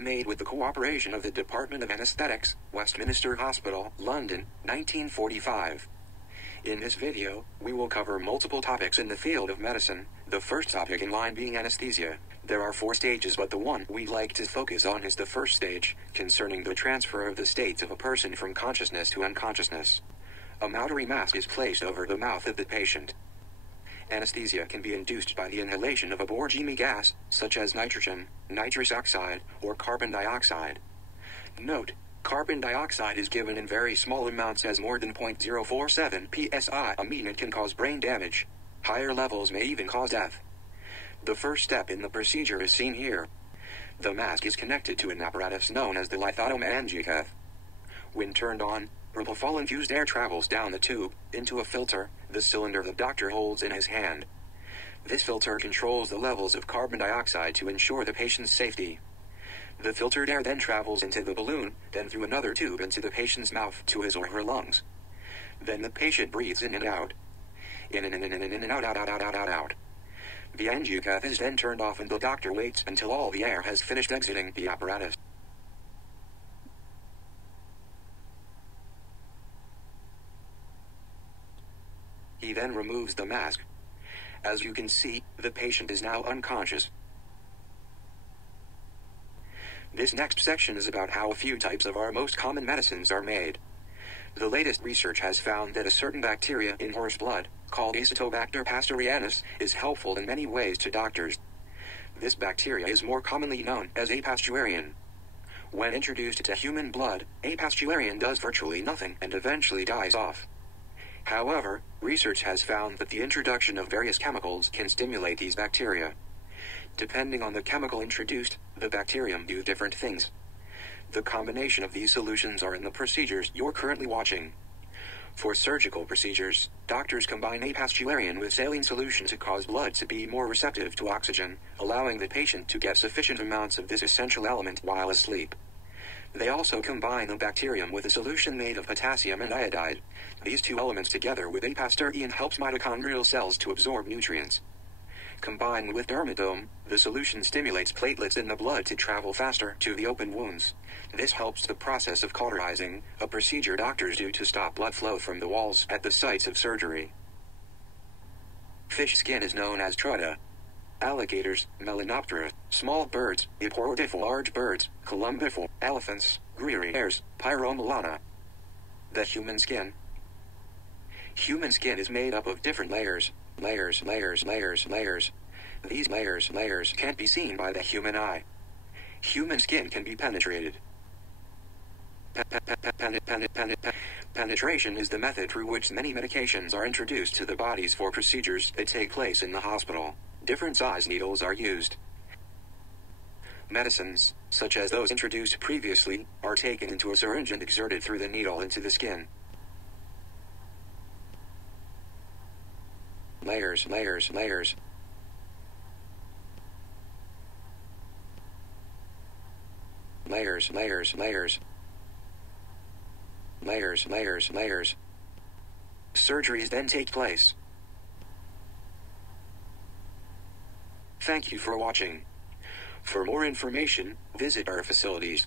made with the cooperation of the Department of Anesthetics, Westminster Hospital, London, 1945. In this video, we will cover multiple topics in the field of medicine, the first topic in line being anesthesia. There are 4 stages, but the one we like to focus on is the first stage, concerning the transfer of the states of a person from consciousness to unconsciousness. A Maori mask is placed over the mouth of the patient. Anesthesia can be induced by the inhalation of a Borgemi gas, such as nitrogen, nitrous oxide, or carbon dioxide. Note, carbon dioxide is given in very small amounts as more than 0.047 psi. I mean, it can cause brain damage. Higher levels may even cause death. The first step in the procedure is seen here. The mask is connected to an apparatus known as the lithotomeningecath. When turned on, propofol-infused air travels down the tube, into a filter, the cylinder the doctor holds in his hand. This filter controls the levels of carbon dioxide to ensure the patient's safety. The filtered air then travels into the balloon, then through another tube into the patient's mouth to his or her lungs. Then the patient breathes in and out. In and out, out. The angiocath is then turned off and the doctor waits until all the air has finished exiting the apparatus. He then removes the mask. As you can see, the patient is now unconscious. This next section is about how a few types of our most common medicines are made. The latest research has found that a certain bacteria in horse blood, called Acetobacter pastorianus, is helpful in many ways to doctors. This bacteria is more commonly known as apasturian. When introduced to human blood, apasturian does virtually nothing and eventually dies off. However, research has found that the introduction of various chemicals can stimulate these bacteria. Depending on the chemical introduced, the bacterium do different things. The combination of these solutions are in the procedures you're currently watching. For surgical procedures, doctors combine apasturian with saline solution to cause blood to be more receptive to oxygen, allowing the patient to get sufficient amounts of this essential element while asleep. They also combine the bacterium with a solution made of potassium and iodide. These two elements together with apasturian helps mitochondrial cells to absorb nutrients. Combined with dermatome, the solution stimulates platelets in the blood to travel faster to the open wounds. This helps the process of cauterizing, a procedure doctors do to stop blood flow from the walls at the sites of surgery. Fish skin is known as troda. Alligators, Melanoptera, small birds, Eporodifal, large birds, Columbifal, elephants, Griri hares, Pyromelana. The human skin. Human skin is made up of different layers. Layers. These layers can't be seen by the human eye. Human skin can be penetrated. Penetration is the method through which many medications are introduced to the bodies for procedures that take place in the hospital. Different size needles are used. Medicines, such as those introduced previously, are taken into a syringe and exerted through the needle into the skin. Layers. Surgeries then take place. Thank you for watching. For more information, visit our facilities.